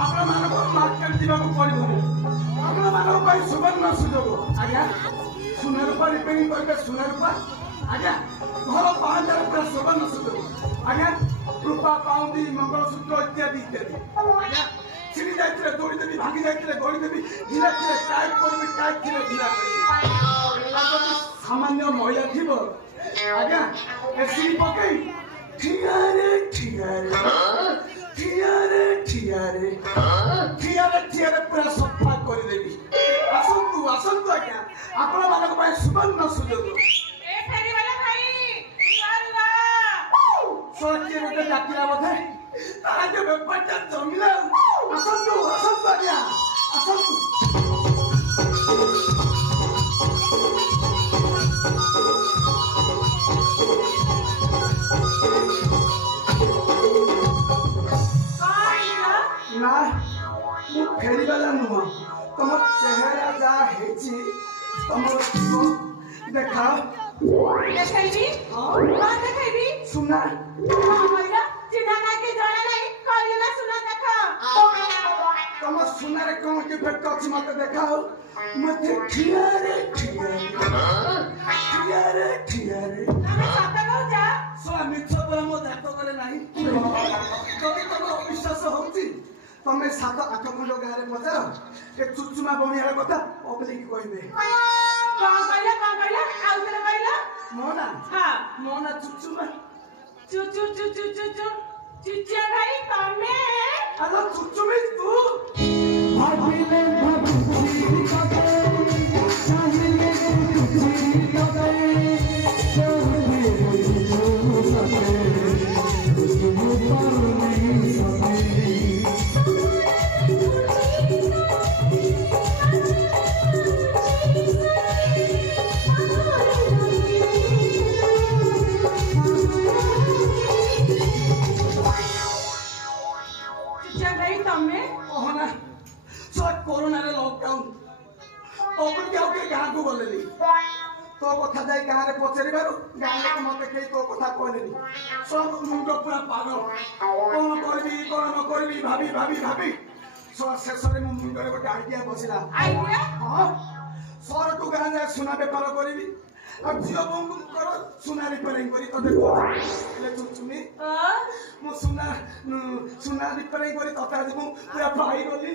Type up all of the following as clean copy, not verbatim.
ଆପଣ ମାନଙ୍କୁ ମାର୍କେଟ ଯିବାକୁ ପଡ଼ିବନି। ଆପଣମାନଙ୍କ ପାଇଁ ସୁବର୍ଣ୍ଣ ସୁଯୋଗ। ଆଜ୍ଞା ସୁନା ରୂପା ରିପେୟାରିଂ କରିବେ ସୁନା ରୂପା। ଆଜ୍ଞା ଘର ପାହାଚାର ପୁରା ସୁବର୍ଣ୍ଣ ସୁଯୋଗ। ଆଜ୍ଞା ରୂପା ପାଉଁଜି ମଙ୍ଗଳସୂତ୍ର ଇତ୍ୟାଦି ଇତ୍ୟାଦି। ଆଜ୍ଞା ଛିଡ଼ି ଯାଇଥିଲେ ଦୌଡ଼ିଦେବି, ଭାଙ୍ଗି ଯାଇଥିଲେ ଦୌଡ଼ିଦେବି, ଢିଲା ଥିଲେ ଟାଇଟ୍ କରିବି, ଟାଇଟ୍ ଥିଲେ ଢିଲା କରିବି। ଯଦି ସାମାନ୍ୟ ମଇଳା ଥିବ ଆଜ୍ଞା ଏସିଡ୍ ପକେଇ ଠିଆରେ ଠିଆରେ ଠିଆରେ ଠିଆରେ ଠିଆରେ ଠିଆରେ ପୁରା ସଫା କରିଦେବି। ଆସନ୍ତୁ ଆସନ୍ତୁ ଆଜ୍ଞା ଆପଣମାନଙ୍କ ପାଇଁ ସୁବର୍ଣ୍ଣ ସୁଯୋଗ। କିଏ ଡାକିଲା ବୋଧେ ଆଜ୍ଞା ବେପାରଟା ଜମିଲା। ଆସନ୍ତୁ ଆସନ୍ତୁ ଆଜ୍ଞା ଆସନ୍ତୁ। ନା ମୁଁ ଫେରିବାଲା ନୁହଁ। ତମ ଚେହେରା ଯାହା ହେଇଛି ତମର ଦେଖାଅ। ଦେଖେଇବି ଦେଖେଇବି ସୁନା ତମ ସୁନାରେ କଣ ଡିଫେକ୍ଟ ଅଛି ମତେ ଦେଖାଅ। ମତେ ଠିଆରେ ଠିଆରେ ଠିଆରେ ଠିଆରେ ଶୁଣ ମିଛ ପରେ ମୋ ଜାତକରେ ନାହିଁ। ଯଦି ତମର ଅବିଶ୍ୱାସ ହଉଛି ତମେ 7-8 ଖଣ୍ଡ ଗାଁରେ ପଚାର ଏ ଚୁଚୁମା ବଣିଆର କଥା ଅବଲିକି କହିବେ। ମୋ ନା ଚୁଚୁମା। ଚୁଚିଆ ଭାଇ ତମେ ଆଲୋ ଚୁଚୁମି ତୁ ଭାବିଲେ ଭାବୁଛି ଚାହିଁଲେ कोरोनारे लॉकडाउन अपन क्या के गाँ को गलेनी तो कथा जाई गाँ रे पचरिबारु गाँ लोक मते केई तो कथा कहलेनी सब मुंड पूरा पागल कोन करबी कोन न करबी भाबी भाबी भाबी सो शेषरे मु मुंड रे गोटे आइडिया बसिला। आइडिया हां सर टू गाँ जाय सुना व्यापार करबी अब जियो बंग करो सुना रिपेयरिंग करी तो देखो ले चुचुमी मु सुना रिपेयरिंग करी तथा देबु पूरा भाई गली।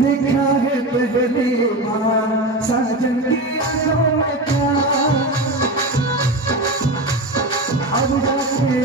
देखा है पहली बार साजन की आंखों में प्यार अब जाके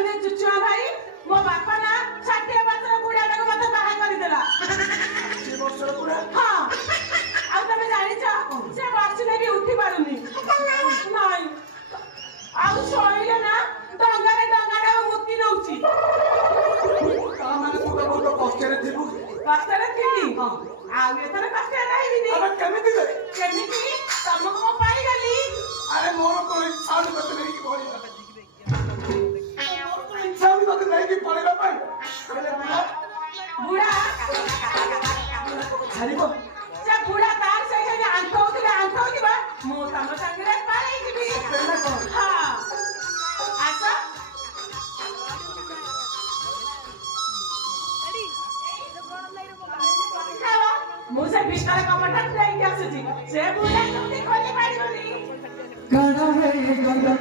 मेरी चुचुआ भाई मो बापा ना 60 वर्षर बुढ़ाटा को मत बाहा कर देला। 60 वर्षर बुढ़ा हां आ तमे जानि छ से बसिले भी उठी पारुनी नाही आ सोइले ना डंगारे डंगाडा मुक्ति नउची ता माने तू बहुत कष्टरे थिबु कष्टरे थिबी हां आ एथरे कष्टरे नाही नी अबे केमिति तमको मो पाई गली अरे मोर को इच्छा नहीं नहीं की बोली इच्छा भी तो नहीं की पड़ेगा भाई पहले बुढ़ा छाड़ीबो से बुढ़ा तार से आंख होतिबा मो तम संगे पाई जीबी हां आसा मो से बिस्तर कमटा ट्राई के आसी से बुढ़ा तुमने खोली पाड़िबनी गाना है ये गाना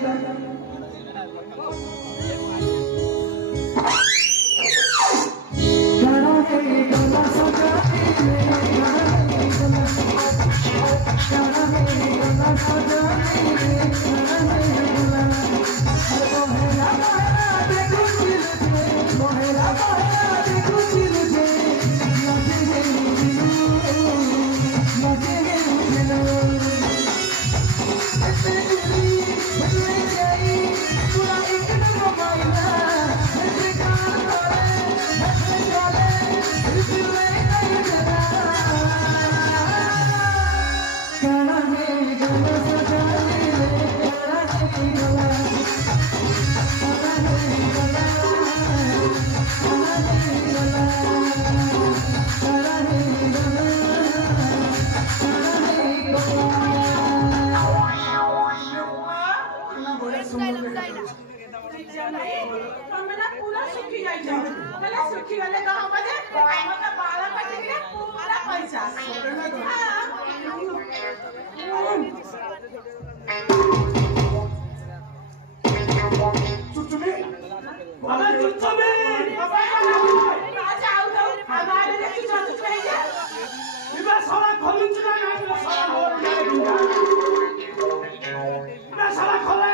साला खोले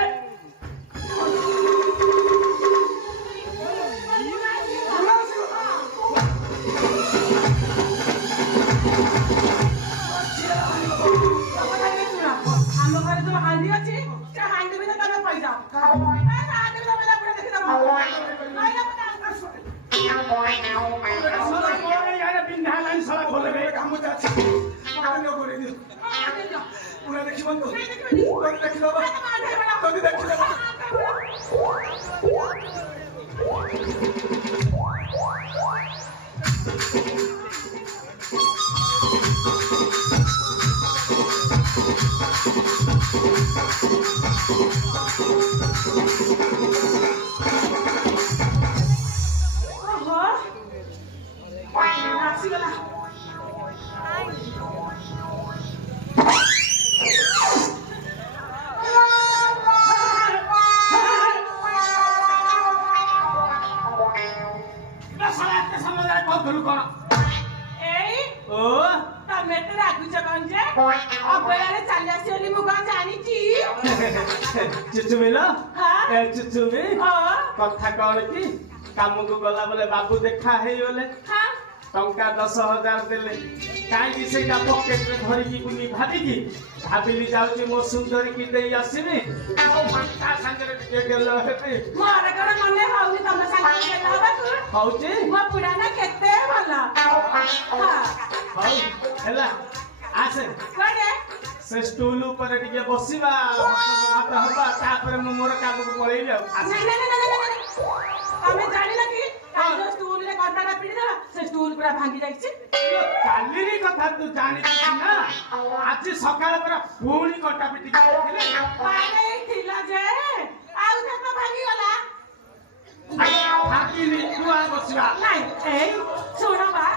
ଆମ ଘରେ ଯୋଉ ହାଣ୍ଡି ଅଛି ସେ ହାଣ୍ଡି ଭିତରେ ତମେ ପଇସା ହାଣ୍ଡି ଭିତରେ ପଇସା ପୁରା ଦେଖିଦବ बिंधा लाइन साला खोले बे काम जाछि माने करे दियो पूरा देखिबन तो देखि दबा तो देखि दबा चुचुमिलो चुचुमी कथा कौन की काम को गला बोले बाबू देखा है बोले टंका 10,000 देले काई से का पॉकेट में धरी की बुनी भाबी की भाबिली जाउची मो सुंदरी की देई आसीबे आ घंटा संगे के गेलो हेते मोर कण मने हाउनी तम संगे गेलो बाकू हाउची मो पुराना केते भला हाउ हेला आसे कोडे से स्टूल ऊपर टिके बसिबा बात हबा तापर मो मोर काम को पळेई जाऊ तमे जानि ना कि जो स्टूल ले कंटाटा पिडी देला से स्टूल पूरा भांगी जाईछि कालीरी कथा तू जानि ना आज सकाळ पर पूरी कटा पिटी खेले पाले थिला जे आउ त भांगी गला हाकिली तू आ बसिबा नाही ए सुनो बा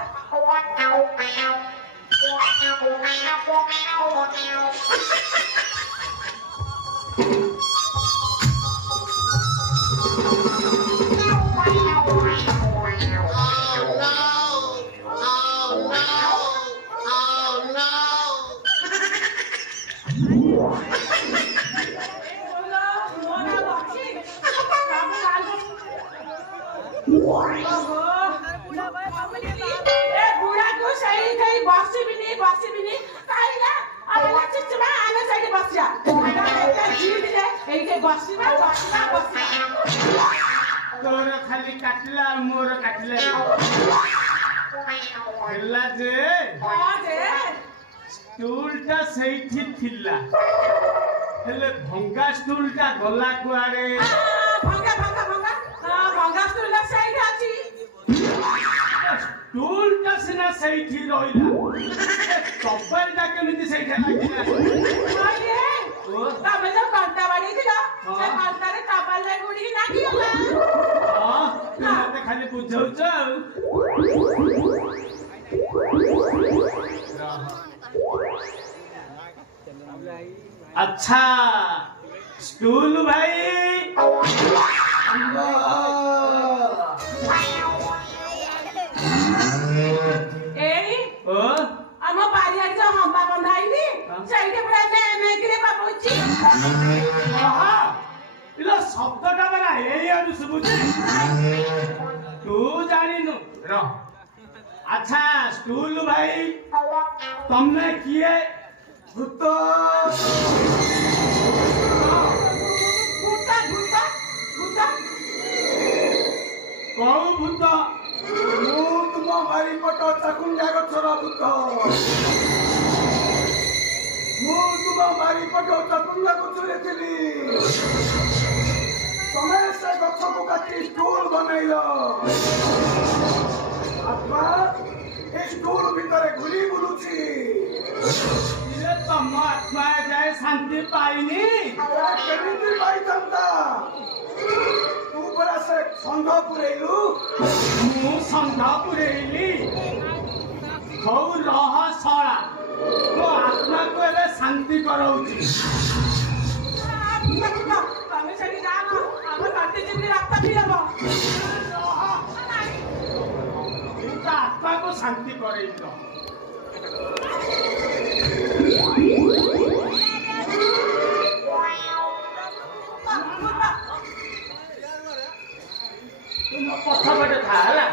तोर खाली काटला मोर काटले हेला जे स्टूल ता सेठी थिला हेले भंगा स्टूल ता गला कुआरे भंगा भंगा भंगा भंगा स्टूल ला साइड आछि स्टूल ता सिना सेठी रोइला कबर ता केमिति सेठी लागिला तमे जो कंटा बाड़ी थिला से कंटा रे कपाल ले गुडी नागी गला तू मते खाली बुझौछ अच्छा स्टूल भाई एई ओ हम बारिया जो हम्बा बंधाइनी सेइटे पूरा मैं किरे बाबूची आहा इला शब्दटा बना एई आनु सुबुची तू जानिनु र अच्छा स्टूल भाई तुमने किए भूत भूता भूता भूता कौ भूत ମୁଁ ତୁମ ବାରିପଟ ଚାକୁଣ୍ଡା ଗଛର ଭୂତ ମୁଁ ତୁମ ବାରିପଟ ଚାକୁଣ୍ଡା ଗଛରେ ଥିଲି ତମେ ସେ ଗଛକୁ କାଟି ସ୍ଟୁଲ ବନେଇଲ ଆତ୍ମା ଏ ସ୍ଟୁଲ ଭିତରେ ଘୁରି ବୁଲୁଛି ଇରେ ତମ ଆତ୍ମା ଯାଏ ଶାନ୍ତି ପାଇନି କେମିତି ପାଇଥାନ୍ତା ତୁ ପରା ସେ ଷଣ୍ଢ ପୁରେଇଲୁ ମୁଁ ଷଣ୍ଢ ପୁରେଇଲି ହଉ ରହ ଶଳା ମୋ ଆତ୍ମାକୁ ଏବେ ଶାନ୍ତି କରଉଛି ତମେ ସେଠି ଯାଅ ଆମ କାଟି ଯେମିତି ରକ୍ତ ପିଇବ ତୁ ତା ଆତ୍ମାକୁ ଶାନ୍ତି କରେଇ ପଛପଟେ ଥା ହେଲା।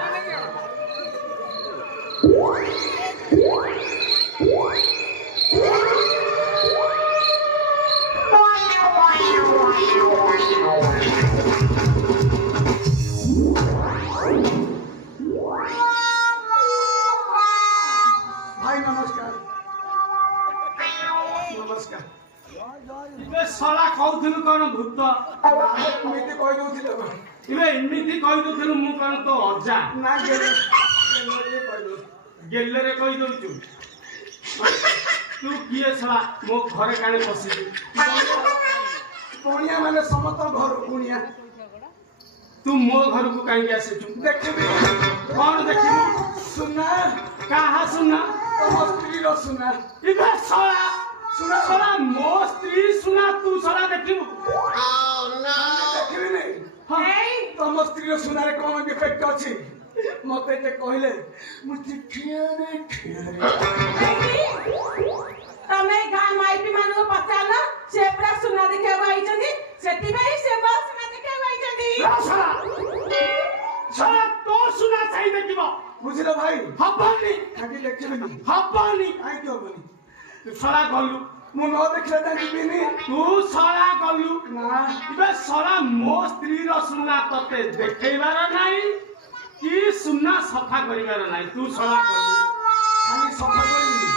ଭାଇ ନମସ୍କାର। ନମସ୍କାର। ଏବେ ଶଳା କହୁଥିଲୁ କଣ ଭୂତ? ଏମିତି କହିଦଉଥିଲେ ଏବେ ଏମିତି କହିଦଉଥିଲୁ ମୁଁ କଣ ତୋ ଅଜା? ନା କହିଦଉ ଗେଲରେ କହିଦଉଛୁ। ତୁ କିଏ ଶଳା ମୋ ଘରେ କାଣି ବସିଛୁ? କୁଣିଆ ମାନେ ସମସ୍ତ ଘର କୁଣିଆ। ତୁ ମୋ ଘରକୁ କାହିଁକି ଆସିଛୁ? ଦେଖିବି କଣ ଦେଖିବୁ? ସୁନା କାହା ସୁନା? ତମ ସ୍ତ୍ରୀର ସୁନା। ଏବେ ଶଳା ସୁନା ଶଳା ମୋ ସ୍ତ୍ରୀ ସୁନା ତୁ ଶଳା ଦେଖିବୁ? ଦେଖିବି ନାଇଁ। ତମ ସ୍ତ୍ରୀର ସୁନାରେ କଣ ଡିଫେକ୍ଟ ଅଛି ମତେ ଏତେ କହିଲେ ମୁଁ ତମେ ଗାଁ ମାଇପି ମାନଙ୍କୁ ପଚାରିଲ ସେ ପୁରା ସୁନା ଦେଖିବାକୁ ଆଇଛନ୍ତି ସେଥିପାଇଁ ସେ ମୋ ସୁନା ଦେଖିବାକୁ ଆଇଛନ୍ତି। ଶଳା ତୋ ସୁନା ଚାହିଁ ଦେଖିବ? ବୁଝିଲ ଭାଇ? ହବନି ଖାଲି ଦେଖିବିନି। ହବନି। କାହିଁକି ହବନି? ତୁ ଶଳା ଗଲୁ। ମୁଁ ନ ଦେଖିଲେ ତା ଯିବିନି। ତୁ ଶଳା ଗଲୁ। ନା ଏବେ ଶଳା ମୋ ସ୍ତ୍ରୀର ସୁନା ତତେ ଦେଖେଇବାର ନାହିଁ କି ସୁନା ସଫା କରିବାର ନାହିଁ। ତୁ ଶଳା ଗଲୁ। ଖାଲି ସଫା କରିବିନି।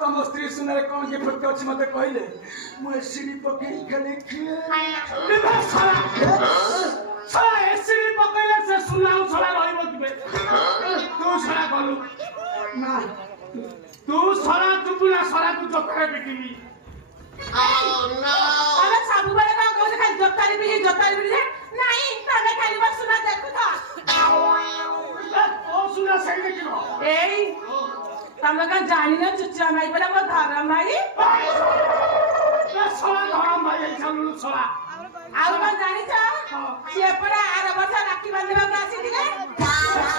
ତମ ସ୍ତ୍ରୀ ସୁନାରେ କଣ ଡିଫେକ୍ଟ ଅଛି ମତେ କହିଲେ ମୁଁ ଏସିଡି ପକେଇ ଖାଲି ଏବେ ଶଳା ଶଳା ଏସିଡି ପକେଇଲେ ସେ ସୁନା ଆଉ ଶଳା ରହିବ କିବେ? ତୁ ଶଳା ଗଲୁ। ନା ତୁ ଶଳା ଯିବୁ ନା ଶଳାକୁ ଚୋଖରେ ପିଟିବି? ତମେ ସବୁବେଳେ କଣ କହୁଛ ଖାଲି ଜୋତାରି ପିଜି ନାଇଁ ତମେ ଖାଲି ମୋ ସୁନା ଦେଖୁଛ। ତୋ ସୁନା ସେଇ ଦେଖିବ। ଏଇ ତମେ କଣ ଜାଣିନ ଚୁଚୁରା ମାଇ ପରା ମୋ ଧର ମାଇ? ଶଳା ଧରମ ଭାଇ ଏଇ ଚାଲୁଣୁ ଶଳା। ଆଉ କଣ ଜାଣିଛ ସିଏ ପରା ଆର ବର୍ଷ ରାକ୍ଷୀ ବାନ୍ଧିବାକୁ ଆସିଥିଲେ।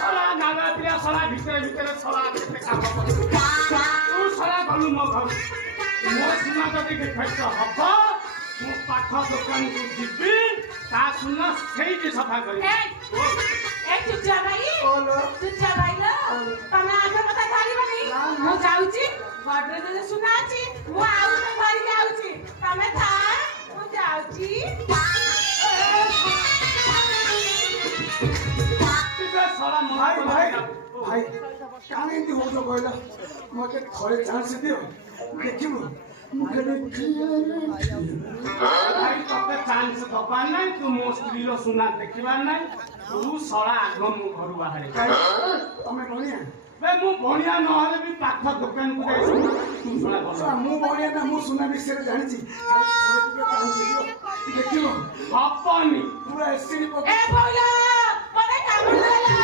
ଶଳା ନାଗା ପିଲା ଶଳା ଭିତରେ ଶଳା କେତେ କାମ କରୁଛୁ। ତୁ ଶଳା ଗଲୁ ମୋ ଘରକୁ। ମୋ ସୁନା ଯଦି ଡିଫେକ୍ଟ ହବ ମୁଁ ପାଖ ଦୋକାନକୁ ଯିବି ତା ସୁନା ସେଇଠି ସଫା କରିବି। ଏ ଚୁଚୁରା ମାଇ ଚୁଚୁରା ମାଇ ଲୋ ତମେ ଆଗ କଥା ଛାଡ଼ିବନି। ମୁଁ ଯାଉଛି ଗଡରେଜରେ ସୁନା ଅଛି ମୁଁ ଆଉ ଧରିକି ଆଉଛି ତମେ ଥା ମୁଁ ଯାଉଛି। ଭାଇ ଭାଇ ଭାଇ କାଣ ଏମିତି ହଉଛ କହିଲ ମତେ ଥରେ ଚାନ୍ସ ଦିଅ ଦେଖିବୁ ମୁଁ ଖାଲି ଭାଇ ତତେ ଚାନ୍ସ ଦବାର ନାହିଁ। ତୁ ମୋ ସ୍ତ୍ରୀର ସୁନା ଦେଖିବାର ନାହିଁ। ତୁ ଶଳା ଆଗ ମୋ ଘରୁ ବାହାରେ। ତମେ ବଣିଆ ମୁଁ ବଣିଆ ନହେଲେ ବି ପାଖ ଦୋକାନକୁ ଯାଇ ତୁ ଶଳା ଗଲୁ। ମୁଁ ବଣିଆ ନା ମୁଁ ସୁନା ବିଷୟରେ ଜାଣିଛି ଦେଖିବ ହବନି। ପୁରା ଏସିଡି ଏ ବୋଇଲା ମତେ କାମୁଡ଼ି ଦେଲା।